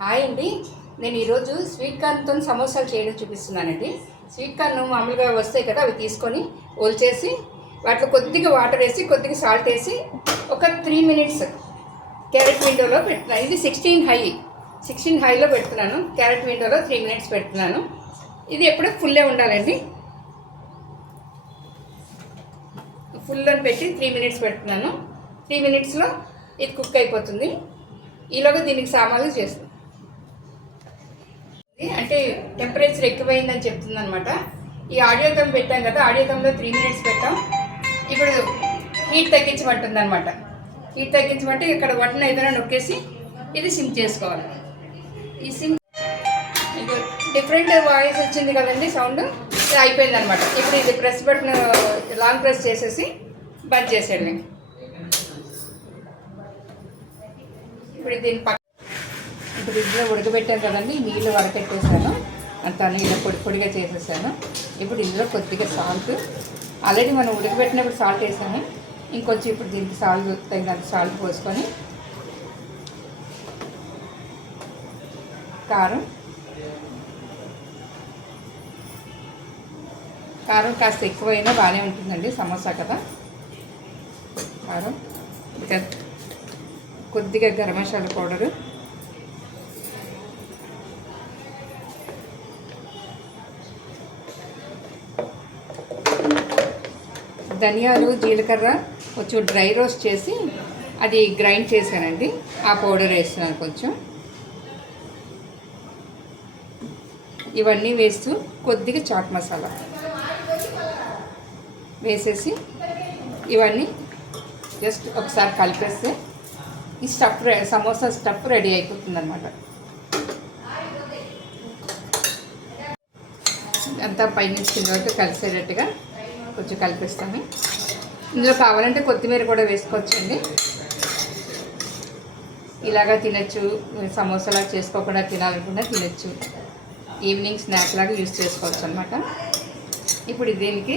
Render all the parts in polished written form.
Hi అండి. నేను ఈరోజు స్వీట్ కార్న్తో సమోసాలు చేయడం చూపిస్తున్నానండి. స్వీట్ కార్న్ మామూలుగా వస్తాయి కదా, అవి తీసుకొని ఒలిచేసి వాటిలో కొద్దిగా వాటర్ వేసి కొద్దిగా సాల్ట్ వేసి ఒక 3 minutes క్యారెట్ విండోలో పెడుతున్నాను. ఇది 16 హైలో పెడుతున్నాను. క్యారెట్ విండోలో 3 minutes పెడుతున్నాను. ఇది ఎప్పుడు ఫుల్లే ఉండాలండి. ఫుల్ అని పెట్టి 3 minutes పెడుతున్నాను. 3 minutesలో ఇది కుక్ అయిపోతుంది. ఈలోగా దీనికి సామాన్లు చేస్తాను. అంటే టెంపరేచర్ ఎక్కువైందని చెప్తుంది అనమాట. ఈ ఆడియో దమ్ పెట్టాం కదా, ఆడియో దమ్లో 3 minutes పెట్టాం. ఇప్పుడు హీట్ తగ్గించమంటుంది అనమాట. హీట్ తగ్గించమంటే ఇక్కడ బటన్ ఏదైనా నొక్కేసి ఇది సిమ్ చేసుకోవాలి. ఈ సిమ్ ఇప్పుడు డిఫరెంట్ వాయిస్ వచ్చింది కదండి, సౌండ్ ఇది అయిపోయింది అనమాట. ఇప్పుడు ఇది ప్రెస్ బటన్ లాంగ్ ప్రెస్ చేసేసి బంద్ చేసేయండి. ఇప్పుడు దీని ఇప్పుడు ఇందులో ఉడకబెట్టాను కదండి, నీళ్ళు వడకెట్టేసాను, అంత నీళ్ళు పొడిగా చేసేసాను. ఇప్పుడు ఇందులో కొద్దిగా సాల్ట్, ఆల్రెడీ మనం ఉడకబెట్టినప్పుడు సాల్ట్ వేసాము, ఇంకొంచెం ఇప్పుడు దీనికి సాల్ట్ తగినంత సాల్ట్ పోసుకొని, కారం కాస్త ఎక్కువైనా బాగానే ఉంటుందండి, సమోసా కదా. కారం, ఇంకా కొద్దిగా గరం మసాలా పౌడరు, ధనియాలు, జీలకర్ర కొంచెం డ్రై రోస్ట్ చేసి అది గ్రైండ్ చేశానండి, ఆ పౌడర్ వేస్తున్నాను కొంచెం. ఇవన్నీ వేస్తూ కొద్దిగా చాట్ మసాలా వేసేసి ఇవన్నీ జస్ట్ ఒకసారి కలిపేస్తే ఈ సమోసా స్టఫ్ రెడీ అయిపోతుంది అనమాట. అంతా పైనుంచి కింద వరకు కలిసేటట్టుగా కొంచెం కలిపిస్తాము. ఇందులో కావాలంటే కొత్తిమీర కూడా వేసుకోవచ్చండి. ఇలాగా తినచ్చు, సమోసాలా చేసుకోకుండా తినాలనుకున్నా తినచ్చు, ఈవినింగ్ స్నాక్ లాగా యూజ్ చేసుకోవచ్చు అనమాట. ఇప్పుడు దీనికి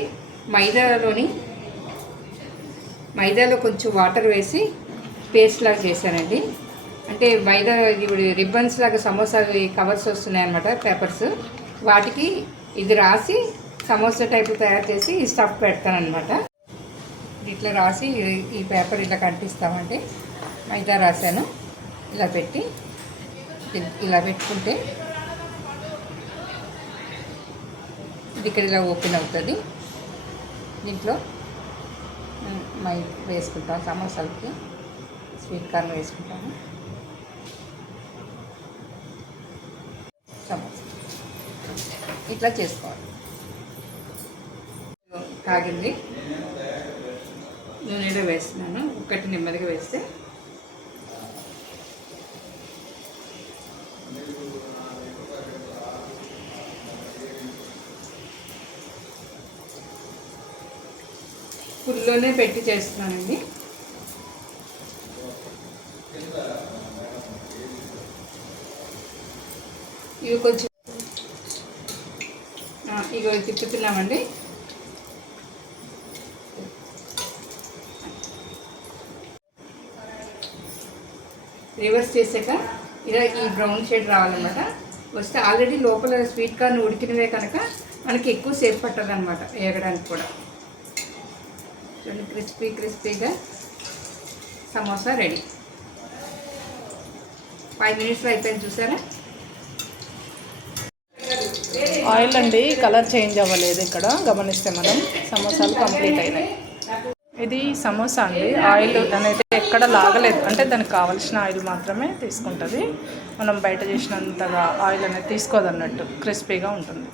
మైదాలో కొంచెం వాటర్ వేసి పేస్ట్ లాగా చేశానండి. అంటే మైదా ఇప్పుడు రిబ్బన్స్ లాగా సమోసా కవర్స్ వస్తున్నాయి అన్నమాట, పేపర్స్, వాటికి ఇది రాసి సమోసా టైపు తయారు చేసి ఈ స్టఫ్ పెడతానమాట. ఇట్లా రాసి ఈ పేపర్ ఇలా కంటిస్తామంటే మైదా రాశాను, ఇలా పెట్టి ఇలా పెట్టుకుంటే ఇది ఇక్కడ ఇలా ఓపెన్ అవుతుంది. దీంట్లో వేసుకుంటాం, సమోసాలకి స్వీట్ కార్న్ వేసుకుంటాము. సమోసా ఇట్లా చేసుకోవాలి. కాగింది, నూనెలో వేస్తున్నాను. ఒకటి నెమ్మదిగా వేస్తే ఫుల్లోనే పెట్టి చేస్తున్నానండి. ఇవి కొంచెం ఇవి తిప్పుతున్నామండి. రివర్స్ చేసాక ఇలా ఈ బ్రౌన్ షేడ్ రావాలన్నమాట. వస్తే ఆల్రెడీ లోపల స్వీట్ కార్న్ ఉడికినవే కనుక మనకి ఎక్కువ సేపు పట్టదు అనమాట వేగడానికి కూడా. చూడండి, క్రిస్పీగా సమోసా రెడీ. 5 minutesలో అయిపోయింది, చూసారా. ఆయిల్ అండి కలర్ చేంజ్ అవ్వలేదు, ఇక్కడ గమనిస్తే మనం సమోసాలు కంప్లీట్ అయినాయి. ఇది సమోసా అండి, ఆయిల్ అనేది ఎక్కడ లాగలేదు, అంటే దానికి కావాల్సిన ఆయిల్ మాత్రమే తీసుకుంటుంది. మనం బయట చేసినంతగా ఆయిల్ అనేది తీసుకోదన్నట్టు, క్రిస్పీగా ఉంటుంది.